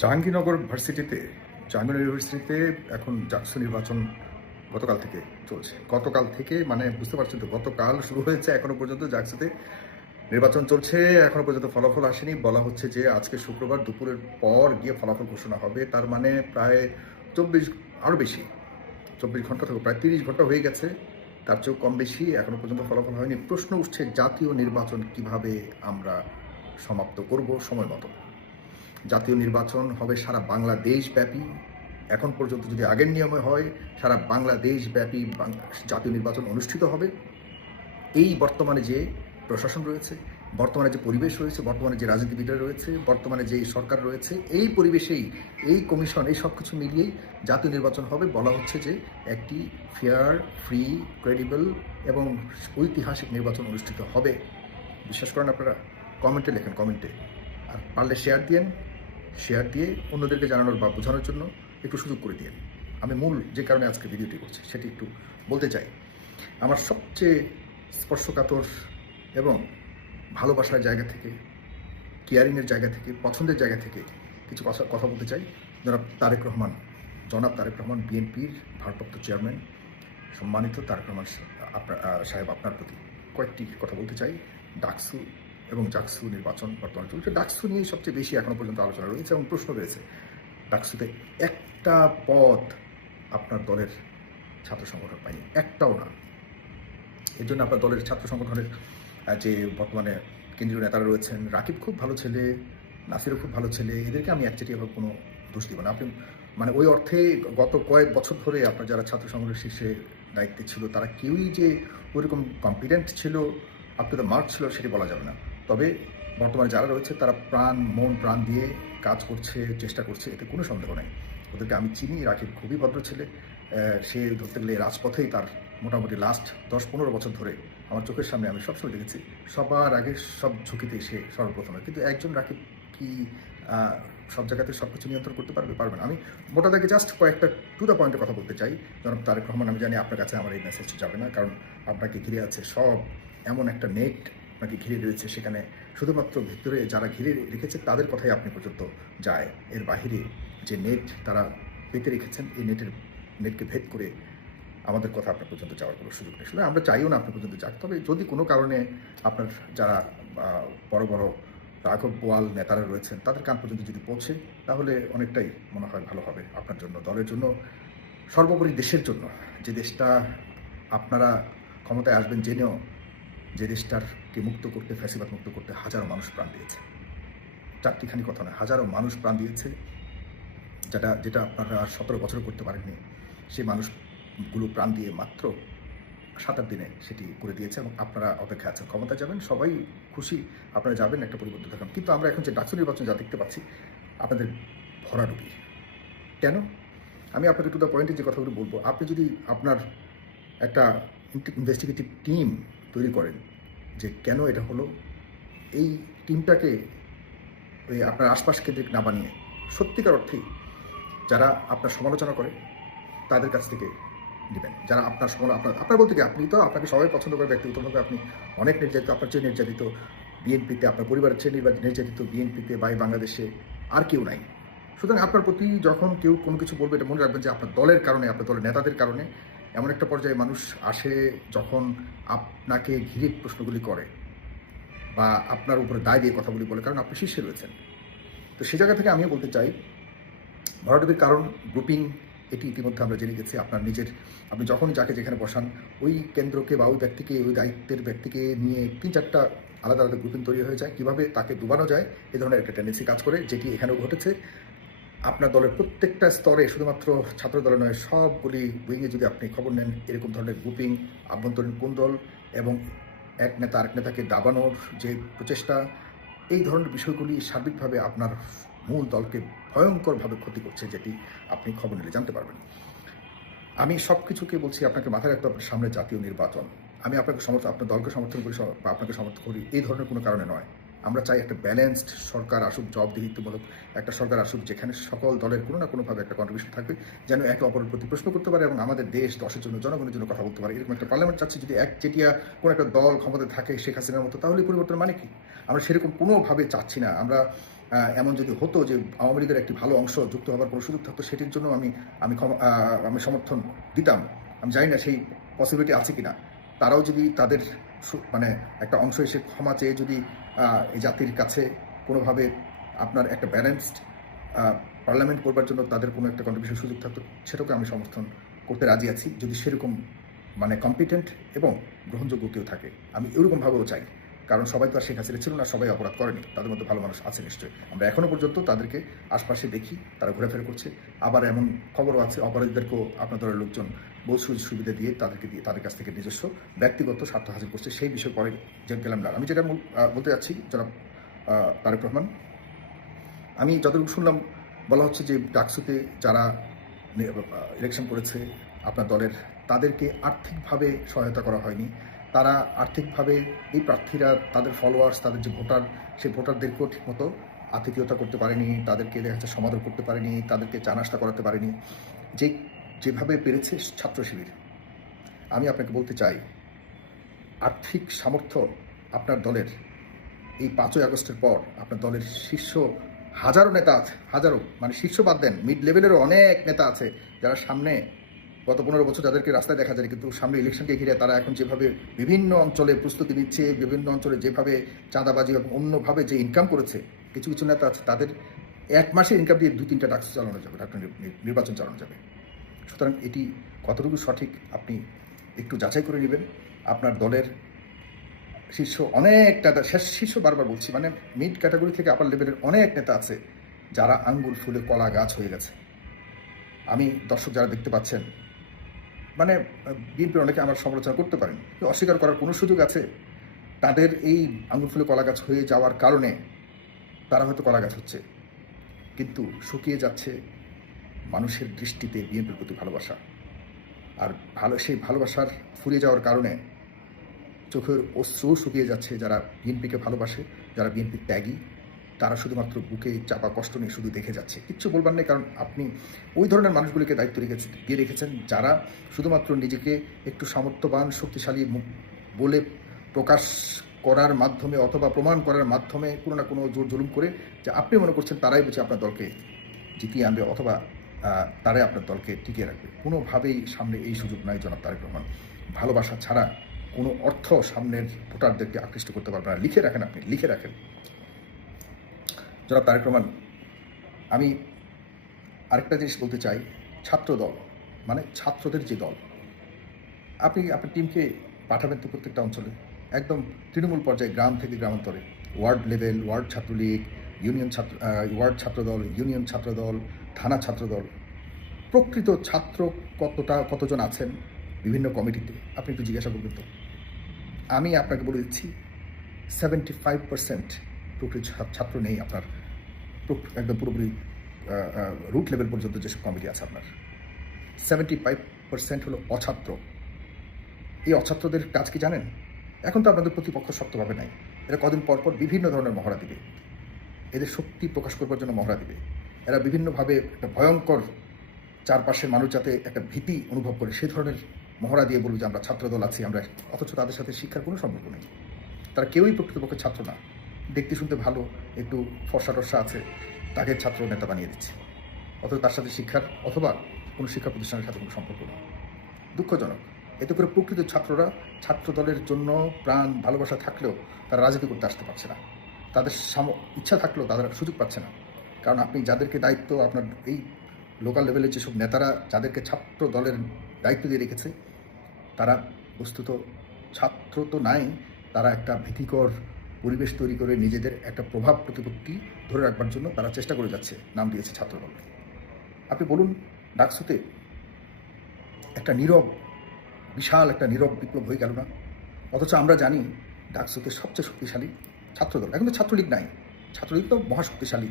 জাহাঙ্গীরনগর ইউনিভার্সিটিতে এখন জাকসু নির্বাচন গতকাল থেকে মানে বুঝতে পারছেন তো, গতকাল শুরু হয়েছে, এখনো পর্যন্ত জাকসুতে নির্বাচন চলছে, এখনো পর্যন্ত ফলাফল আসেনি। বলা হচ্ছে যে আজকে শুক্রবার দুপুরের পর গিয়ে ফলাফল ঘোষণা হবে। তার মানে প্রায় 24, আরও বেশি, 24 ঘন্টা থেকে প্রায় 30 ঘন্টা হয়ে গেছে, তার চেয়েও কম বেশি, এখনো পর্যন্ত ফলাফল হয়নি। প্রশ্ন উঠছে জাতীয় নির্বাচন কিভাবে আমরা সমাপ্ত করব সময় মতো। জাতীয় নির্বাচন হবে সারা বাংলাদেশ ব্যাপী। এখন পর্যন্ত যদি আগের নিয়মে হয়, সারা বাংলাদেশ ব্যাপী জাতীয় নির্বাচন অনুষ্ঠিত হবে। এই বর্তমানে যে প্রশাসন রয়েছে, বর্তমানে যে পরিবেশ রয়েছে, বর্তমানে যে রাজনীতিবিদরা রয়েছে, বর্তমানে যে সরকার রয়েছে, এই পরিবেশেই এই কমিশন, এই সব কিছু মিলিয়েই জাতীয় নির্বাচন হবে। বলা হচ্ছে যে একটি ফেয়ার, ফ্রি, ক্রেডিবল এবং ঐতিহাসিক নির্বাচন অনুষ্ঠিত হবে। বিশ্বাস করেন আপনারা? কমেন্টে লেখেন, কমেন্টে। আর পারলে শেয়ার দিয়ে অন্যদেরকে জানানোর বা বোঝানোর জন্য একটু সুযোগ করে দিন। আমি মূল যে কারণে আজকে ভিডিওটি করছি সেটি একটু বলতে চাই। আমার সবচেয়ে স্পর্শকাতর এবং ভালোবাসার জায়গা থেকে, কেয়ারিংয়ের জায়গা থেকে, পছন্দের জায়গা থেকে কিছু কথা বলতে চাই। জনাব তারেক রহমান, বিএনপির ভারপ্রাপ্ত চেয়ারম্যান, সম্মানিত তারেক রহমান সাহেব, আপনার প্রতি কয়েকটি কথা বলতে চাই। ডাকসু এবং জাকসু নির্বাচন বর্তমানে চলছে। ডাকসু নিয়েই সবচেয়ে বেশি এখনো পর্যন্ত আলোচনা রয়েছে এবং প্রশ্ন রয়েছে। ডাকসুতে একটা পদ আপনার দলের ছাত্র সংগঠন পায়নি, একটাও না। এর জন্য আপনার দলের ছাত্র সংগঠনের যে বর্তমানে কেন্দ্রীয় নেতারা রয়েছেন, রাকিব খুব ভালো ছেলে, নাসিরও খুব ভালো ছেলে, এদেরকে আমি একচেটিয়াভাবে কোনো দোষ দিব না। আপনি মানে ওই অর্থে গত কয়েক বছর ধরে আপনার যারা ছাত্র সংগঠনের শীর্ষে দায়িত্বে ছিল, তারা কেউই যে ওইরকম কম্পিটেন্ট ছিল, আপ টু দ্য মার্ক ছিল, সেটি বলা যাবে না। তবে বর্তমানে যারা রয়েছে তারা মন প্রাণ দিয়ে কাজ করছে, চেষ্টা করছে, এতে কোনো সন্দেহ নেই। ওদেরকে আমি চিনি। রাকিব খুবই ভদ্র ছেলে। সে ধরতে গেলে রাজপথেই তার মোটামুটি লাস্ট 10-15 বছর ধরে আমার চোখের সামনে আমি সবসময় দেখেছি সবার আগে সব ঝুঁকিতে সে সর্বপ্রথমে। কিন্তু একজন রাকিব কি সব জায়গাতে সব কিছু নিয়ন্ত্রণ করতে পারবেন? আমি মোটা দাগে জাস্ট কয়েকটা টু দ্য পয়েন্টে কথা বলতে চাই। জনাব তারেক রহমান, আমি জানি আপনার কাছে আমার এই মেসেজটা যাবে না, কারণ আপনাকে ঘিরে আছে সব এমন একটা নেট আপনাকে ঘিরে রয়েছে, সেখানে শুধুমাত্র ভিতরে যারা ঘিরে রেখেছে তাদের কথাই আপনি পর্যন্ত যায়। এর বাহিরে যে নেট তারা পেতে রেখেছেন, এই নেটকে ভেদ করে আমাদের কথা আপনার পর্যন্ত যাওয়ার কোনো সুযোগ নেই। আমরা চাইও না আপনার পর্যন্ত যাক। তবে যদি কোনো কারণে আপনার যারা বড় বড় রাঘব বোয়াল নেতারা রয়েছেন তাদের কান পর্যন্ত যদি পৌঁছে, তাহলে অনেকটাই মনে হয় ভালো হবে আপনার জন্য, দলের জন্য, সর্বোপরি দেশের জন্য। যে দেশটা আপনারা ক্ষমতায় আসবেন জেনেও, যে দেশটাকে মুক্ত করতে, ফ্যাসিবাদ মুক্ত করতে হাজারো মানুষ প্রাণ দিয়েছে। চারটিখানি কথা নয়, হাজারো মানুষ প্রাণ দিয়েছে। যেটা আপনারা 17 বছর করতে পারেননি, সেই মানুষগুলো প্রাণ দিয়ে মাত্র 7-8 দিনে সেটি করে দিয়েছে এবং আপনারা অপেক্ষা আছেন। ক্ষমতা যাবেন, সবাই খুশি, আপনারা যাবেন, একটা পরিবর্তন দেখান। কিন্তু আমরা এখন যে ডাকসু নির্বাচন যা দেখতে পাচ্ছি, আপনাদের ভরাডুবি। কেন? আমি আপনাদের টু দ্য পয়েন্টে যে কথাগুলো বলবো, আপনি যদি আপনার একটা ইনভেস্টিগেটিভ টিম তৈরি করেন যে কেন এটা হলো, এই টিমটাকে ওই আপনার আশপাশ কেন্দ্রিক না বানিয়ে সত্যিকার অর্থেই যারা আপনার সমালোচনা করে তাদের কাছ থেকে নেবেন। যারা আপনার বলতে কি, আপনি তো, আপনাকে সবাই পছন্দ করে ব্যক্তিগতভাবে, আপনি অনেক নির্যাতিত, আপনার চেয়ে নির্যাতিত বিএনপিতে, আপনার পরিবারের চেয়ে নির্যাতিত বিএনপিতে বা বাংলাদেশে আর কেউ নাই। সুতরাং আপনার প্রতি যখন কেউ কোনো কিছু বলবে, এটা মনে রাখবেন যে আপনার দলের কারণে, আপনার দলের নেতাদের কারণে এমন একটা পর্যায়ে মানুষ আসে যখন আপনাকে ঘিরে প্রশ্নগুলি করে বা আপনার উপরে দায় দিয়ে কথাগুলি বলে, কারণ আপনি শীর্ষে রয়েছেন। তো সেই জায়গা থেকে আমিও বলতে চাই, ভরাডুবির কারণ গ্রুপিং, এটি ইতিমধ্যে আমরা জেনে গেছি। আপনি যখন যাকে যেখানে বসান, ওই কেন্দ্রকে বা ওই ব্যক্তিকে, ওই দায়িত্বের ব্যক্তিকে নিয়ে 3-4টা আলাদা আলাদা গ্রুপিং তৈরি হয়ে যায়। কীভাবে তাকে ডুবানো যায়, এই ধরনের একটা টেন্ডেন্সি কাজ করে, যেটি এখানেও ঘটেছে। আপনার দলের প্রত্যেকটা স্তরে, শুধুমাত্র ছাত্র দলে নয়, সবগুলি উইংয়ে যদি আপনি খবর নেন, এরকম ধরনের গ্রুপিং, আভ্যন্তরীণ কুন্দল এবং এক নেতা আরেক নেতাকে দাবানোর যে প্রচেষ্টা, এই ধরনের বিষয়গুলি সার্বিকভাবে আপনার মূল দলকে ভয়ঙ্করভাবে ক্ষতি করছে, যেটি আপনি খবর নিলে জানতে পারবেন। আমি সব কিছুকে বলছি, আপনাকে মাথায় রাখতে হবে, সামনে জাতীয় নির্বাচন। আমি আপনার দলকে সমর্থন করি বা আপনাকে সমর্থন করি এই ধরনের কোনো কারণে নয়। আমরা চাই একটা ব্যালেন্সড সরকার আসুক, জবাবদিহিতামূলক একটা সরকার আসুক, যেখানে সকল দলের কোনো না কোনোভাবে একটা কন্ট্রিবিউশন থাকবে, যেন একে অপরের প্রতি প্রশ্ন করতে পারে এবং আমাদের দেশ দশের জন্য, জনগণের জন্য কথা বলতে পারে। এরকম একটা পার্লামেন্ট চাচ্ছি। যদি একচেটিয়া কোনো একটা দল ক্ষমতায় থাকে শেখ হাসিনার মতো, তাহলে পরিবর্তন মানে কি? আমরা সেরকম কোনোভাবে চাচ্ছি না। আমরা এমন যদি হতো যে আওয়ামী লীগের একটি ভালো অংশ যুক্ত হওয়ার কোনো সুযোগ থাকতো, সেটির জন্য আমি সমর্থন দিতাম। আমি জানি না সেই পসিবিলিটি আছে কিনা। তারাও যদি তাদের মানে একটা অংশ এসে ক্ষমা চেয়ে যদি এই জাতির কাছে কোনোভাবে আপনার একটা ব্যালেন্সড পার্লামেন্ট করবার জন্য তাদের কোনো একটা কন্ট্রিবিউশন সুযোগ থাকতো, সেটাকে আমি সমর্থন করতে রাজি আছি, যদি সেরকম মানে কম্পিটেন্ট এবং গ্রহণযোগ্য কেউ থাকে। আমি এরকমভাবেও চাই, কারণ সবাই তো আর শেখ হাসিনা ছিল না, সবাই অপরাধ করেনি, তাদের মধ্যে ভালো মানুষ আছে নিশ্চয়ই। আমরা এখনও পর্যন্ত তাদেরকে আশপাশে দেখি, তারা ঘোরাফেরা করছে। আবার এমন খবরও আছে অপরাধীদেরকেও আপনার দলের লোকজন বহু সুযোগ সুবিধা দিয়ে তাদের কাছ থেকে নিজস্ব ব্যক্তিগত স্বার্থ হাসিল করছে। সেই বিষয়ে পরে যে গেলাম না। আমি যেটা বলতে যাচ্ছি জনাব তারেক রহমান, আমি যতটুকু শুনলাম বলা হচ্ছে যে ডাকসুতে যারা ইলেকশন করেছে আপনার দলের, তাদেরকে আর্থিকভাবে সহায়তা করা হয়নি। তারা আর্থিকভাবে এই প্রার্থীরা তাদের ফলোয়ার্স, তাদের যে ভোটার, সেই ভোটারদেরকেও ঠিকমতো আতিথেয়তা করতে পারেনি, তাদেরকে দেখা যাচ্ছে সমাদর করতে পারেনি, তাদেরকে চা নাস্তা করাতে পারেনি যেভাবে পেরেছে ছাত্র শিবির। আমি আপনাকে বলতে চাই, আর্থিক সামর্থ্য আপনার দলের এই 5ই আগস্টের পর আপনার দলের শীর্ষ হাজারো নেতা আছে, হাজারো, মানে শীর্ষ বাদ দেন, মিড লেভেলেরও অনেক নেতা আছে যারা সামনে গত 15 বছর যাদেরকে রাস্তায় দেখা যায়, কিন্তু সামনে ইলেকশনকে ঘিরে তারা এখন যেভাবে বিভিন্ন অঞ্চলে প্রস্তুতি নিচ্ছে, বিভিন্ন অঞ্চলে যেভাবে চাঁদাবাজি এবং অন্যভাবে যে ইনকাম করেছে, কিছু কিছু নেতা আছে তাদের 1 মাসের ইনকাম দিয়ে 2-3টা ডাকসু চালানো যাবে, নির্বাচন চালানো যাবে। সুতরাং এটি কতটুকু সঠিক আপনি একটু যাচাই করে নেবেন। আপনার দলের শীর্ষ অনেক নেতা, শীর্ষ বারবার বলছি, মানে মিড ক্যাটাগরি থেকে আপার লেভেলের অনেক নেতা আছে যারা আঙ্গুল ফুলে কলা গাছ হয়ে গেছে। আমি দর্শক যারা দেখতে পাচ্ছেন, মানে বিএনপির অনেকে আমার সমালোচনা করতে পারেন, অস্বীকার করার কোনো সুযোগ আছে? তাদের এই আঙ্গুল ফুলে কলা গাছ হয়ে যাওয়ার কারণে তারা হয়তো কলা গাছ হচ্ছে, কিন্তু শুকিয়ে যাচ্ছে মানুষের দৃষ্টিতে বিএনপির প্রতি ভালোবাসা। আর সেই ভালোবাসার ফুরিয়ে যাওয়ার কারণে চোখের অশ্রু শুকিয়ে যাচ্ছে যারা বিএনপিকে ভালোবাসে, যারা বিএনপির ত্যাগী, তারা শুধুমাত্র বুকে চাপা কষ্ট নিয়ে শুধু দেখে যাচ্ছে, কিচ্ছু বলবার নেই। কারণ আপনি ওই ধরনের মানুষগুলিকে দায়িত্ব দিয়ে রেখেছেন যারা শুধুমাত্র নিজেকে একটু সামর্থ্যবান, শক্তিশালী বলে প্রকাশ করার মাধ্যমে অথবা প্রমাণ করার মাধ্যমে কোনো না কোনো জোর জুলুম করে যে আপনি মনে করছেন তারাই বুঝে আপনার দলকে জিতিয়ে আনবে অথবা তারাই আপনার দলকে টিকিয়ে রাখবে। কোনোভাবেই সামনে এই সুযোগ নাই জনাব তারেক রহমান। ভালোবাসা ছাড়া কোনো অর্থ সামনের ভোটারদেরকে আকৃষ্ট করতে পারবে না। লিখে রাখেন, আপনি লিখে রাখেন জনাব তারেক রহমান। আমি আরেকটা জিনিস বলতে চাই, ছাত্র দল মানে ছাত্রদের যে দল, আপনি আপনার টিমকে পাঠাবেন তো প্রত্যেকটা অঞ্চলে, একদম তৃণমূল পর্যায়ে, গ্রাম থেকে গ্রামান্তরে, ward level, ward Chhatra League, ward Chhatra Dal, union Chhatra Dal, থানা ছাত্রদল, প্রকৃত ছাত্র কতজন আছেন বিভিন্ন কমিটিতে আপনি একটু জিজ্ঞাসা করবেন তো। আমি আপনাকে বলে দিচ্ছি 75% প্রকৃত ছাত্র নেই আপনার, একদম পুরোপুরি রুট লেভেল পর্যন্ত যেসব কমিটি আছে আপনার 75% হলো অছাত্র। এই অছাত্রদের কাজ কি জানেন? এখন তো আপনাদের প্রতিপক্ষ শক্তভাবে নাই, এরা কদিন পর পর বিভিন্ন ধরনের মহড়া দিবে, এদের শক্তি প্রকাশ করবার জন্য মহড়া দিবে। এরা বিভিন্নভাবে একটা ভয়ঙ্কর, চারপাশের মানুষ যাতে একটা ভীতি অনুভব করে সে ধরনের মহড়া দিয়ে বলবে যে আমরা ছাত্রদল আছি আমরা, অথচ তাদের সাথে শিক্ষার কোনো সম্পর্ক নেই। তারা কেউই প্রকৃতপক্ষে ছাত্র না, দেখতে শুনতে ভালো, একটু ফর্সা টর্সা আছে, তাকে ছাত্র নেতা বানিয়ে দিচ্ছে, অথচ তার সাথে শিক্ষার অথবা কোনো শিক্ষা প্রতিষ্ঠানের সাথে কোনো সম্পর্ক নেই। দুঃখজনক। এতে করে প্রকৃত ছাত্ররা ছাত্র দলের জন্য প্রাণ ভালোবাসা থাকলেও তারা রাজনীতি করতে আসতে পারছে না, তাদের ইচ্ছা থাকলেও তারা সুযোগ পাচ্ছে না। কারণ আপনি যাদেরকে দায়িত্ব, আপনার এই লোকাল লেভেলের যেসব নেতারা যাদেরকে ছাত্র দলের দায়িত্ব দিয়ে রেখেছে, তারা বস্তুত ছাত্র তো নাই, তারা একটা ভীতিকর পরিবেশ তৈরি করে নিজেদের একটা প্রভাব প্রতিপত্তি ধরে রাখবার জন্য তারা চেষ্টা করে যাচ্ছে, নাম দিয়েছে ছাত্রদল। আপনি বলুন, ডাকসুতে একটা বিশাল একটা নীরব বিপ্লব হয়ে গেল না? অথচ আমরা জানি ডাকসুতে সবচেয়ে শক্তিশালী ছাত্রদল। এখন তো ছাত্রলীগ নাই, ছাত্রলীগ তো মহাশক্তিশালী,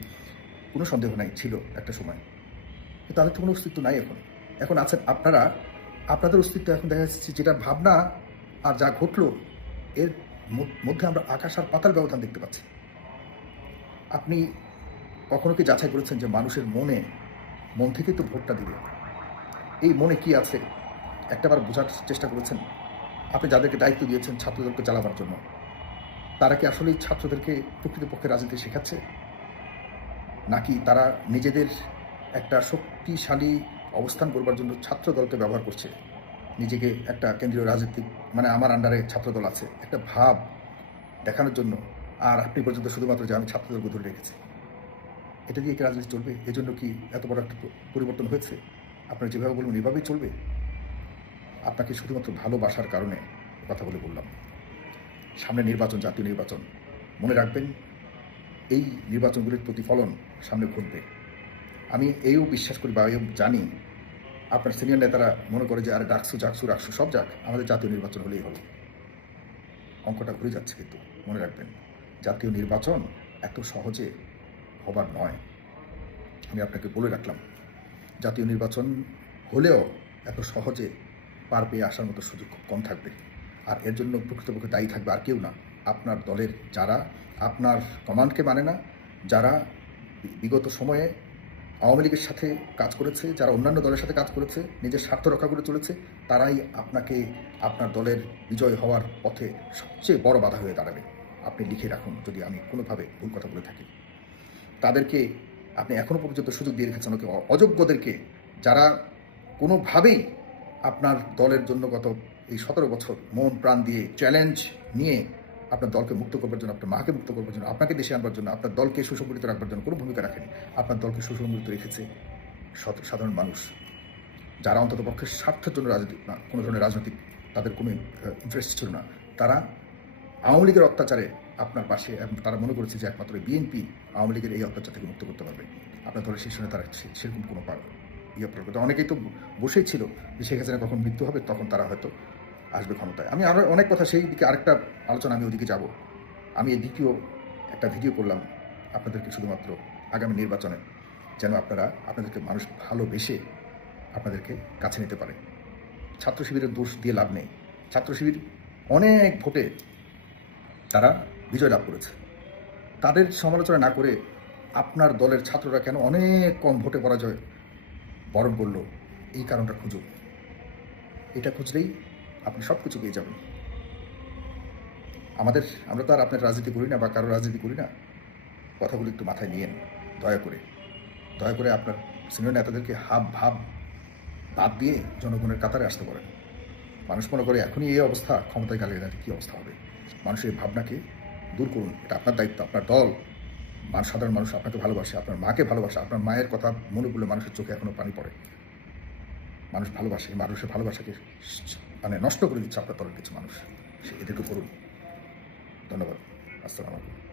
কোনো সন্দেহ নাই, ছিল একটা সময়, কিন্তু তাদের তো কোনো অস্তিত্ব নাই। এখন আছেন আপনারা, আপনাদের অস্তিত্ব এখন দেখা যাচ্ছে যেটা ভাবনা আর যা ঘটলো এর মধ্যে আমরা আকাশ আর পাতাল ব্যবধান দেখতে পাচ্ছি। আপনি কখনো কি যাচাই করেছেন যে মানুষের মন থেকে তো ভোটটা দিবে, এই মনে কি আছে একটাবার বোঝার চেষ্টা করেছেন? আপনি যাদেরকে দায়িত্ব দিয়েছেন ছাত্রদেরকে চালাবার জন্য, তারা কি আসলেই ছাত্রদেরকে প্রকৃতপক্ষে রাজনীতি শেখাচ্ছে? নাকি তারা নিজেদের একটা শক্তিশালী অবস্থান করবার জন্য ছাত্র দলকে ব্যবহার করছে, নিজেকে একটা কেন্দ্রীয় রাজনৈতিক মানে আমার আন্ডারে ছাত্রদল আছে একটা ভাব দেখানোর জন্য, আর আপনি পর্যন্ত শুধুমাত্র যে আমি ছাত্রদলকে ধরে রেখেছি, এটা দিয়ে কি রাজনীতি চলবে? এজন্য কি এত বড় একটা পরিবর্তন হয়েছে? আপনারা যেভাবে বলবেন এভাবেই চলবে? আপনাকে শুধুমাত্র ভালোবাসার কারণে কথা বলে বললাম। সামনে নির্বাচন, জাতীয় নির্বাচন, মনে রাখবেন এই নির্বাচনগুলির প্রতিফলন সামনে ঘটবে। আমি এও বিশ্বাস করি বা এও জানি আপনার সিনিয়র নেতারা মনে করে যে আরে ডাকসু রাকসু সব যাক, আমাদের জাতীয় নির্বাচন হলেই হলো। অঙ্কটা ঘুরে যাচ্ছে, কিন্তু মনে রাখবেন জাতীয় নির্বাচন এত সহজে হবার নয়। আমি আপনাকে বলে রাখলাম, জাতীয় নির্বাচন হলেও এত সহজে পার পেয়ে আসার মতো সুযোগ খুব কম থাকবে। আর এর জন্য প্রকৃতপক্ষে দায়ী থাকবে আর কেউ না, আপনার দলের যারা আপনার কমান্ডকে মানে না, যারা বিগত সময়ে আওয়ামী লীগের সাথে কাজ করেছে, যারা অন্যান্য দলের সাথে কাজ করেছে, নিজের স্বার্থ রক্ষা করে চলেছে, তারাই আপনাকে আপনার দলের বিজয় হওয়ার পথে সবচেয়ে বড় বাধা হয়ে দাঁড়াবে। আপনি লিখে রাখুন যদি আমি কোনোভাবে ভুল কথা বলে থাকি। তাদেরকে আপনি এখনও পর্যন্ত সুযোগ দিয়ে রেখেছেন, ওকে অযোগ্যদেরকে, যারা কোনোভাবেই আপনার দলের জন্য গত এই 17 বছর মন প্রাণ দিয়ে চ্যালেঞ্জ নিয়ে আপনার দলকে মুক্ত করবার জন্য, আপনার মাকে মুক্ত করবার জন্য, আপনাকে দেশে আনবার জন্য, আপনার দলকে সুসংগঠিত রাখবার জন্য কোনো ভূমিকা রাখেনি। আপনার দলকে সুসংগঠিত রেখেছে সাধারণ মানুষ, যারা অন্তত পক্ষে স্বার্থের জন্য রাজনীতি না, কোনো ধরনের রাজনৈতিক তাদের কোনো ইন্টারেস্ট ছিল না। তারা আওয়ামী লীগের অত্যাচারে আপনার পাশে, তারা মনে করেছে যে একমাত্র বিএনপি আওয়ামী লীগের এই অত্যাচার থেকে মুক্ত করতে পারবে। আপনার দলের শীর্ষ নেতারা সেরকম কোনো অনেকেই তো বসেই ছিল যে শেখ হাসিনা কখন মৃত্যু হবে তখন তারা হয়তো আসবে ক্ষমতায়। আমি আরও অনেক কথা, সেই দিকে আরেকটা আলোচনা, আমি ওদিকে যাব। আমি এই দ্বিতীয় একটা ভিডিও করলাম আপনাদেরকে শুধুমাত্র আগামী নির্বাচনে যেন আপনাদেরকে মানুষ ভালোবেসে আপনাদেরকে কাছে নিতে পারে। ছাত্র শিবিরের দোষ দিয়ে লাভ নেই। ছাত্র শিবির অনেক ভোটে তারা বিজয় লাভ করেছে, তাদের সমালোচনা না করে আপনার দলের ছাত্ররা কেন অনেক কম ভোটে পরাজয় বরণ করলো, এই কারণটা খুঁজুন। এটা খুঁজলেই আপনি সব কিছু পেয়ে যাবেন। আমরা তো আর আপনার রাজনীতি করি না বা কারো রাজনীতি করি না। কথাগুলো একটু মাথায় নিয়েন দয়া করে আপনার সিনিয়র নেতাদেরকে ভাব বাদ দিয়ে জনগণের কাতারে আসতে পারেন। মানুষ মনে করে এখনই এই অবস্থা, ক্ষমতায় গেলে কী অবস্থা হবে। মানুষের ভাবনাকে দূর করুন, এটা আপনার দায়িত্ব। আপনার দল, সাধারণ মানুষ আপনাকে ভালোবাসে, আপনার মাকে ভালোবাসে, আপনার মায়ের কথা মনে পড়লে মানুষের চোখে এখনও পানি পড়ে। মানুষ ভালোবাসে, মানুষের ভালোবাসাকে নষ্ট করে দিচ্ছে আপনার দলের কিছু মানুষ। এদেরকে করুন। ধন্যবাদ। আসসালামু আলাইকুম।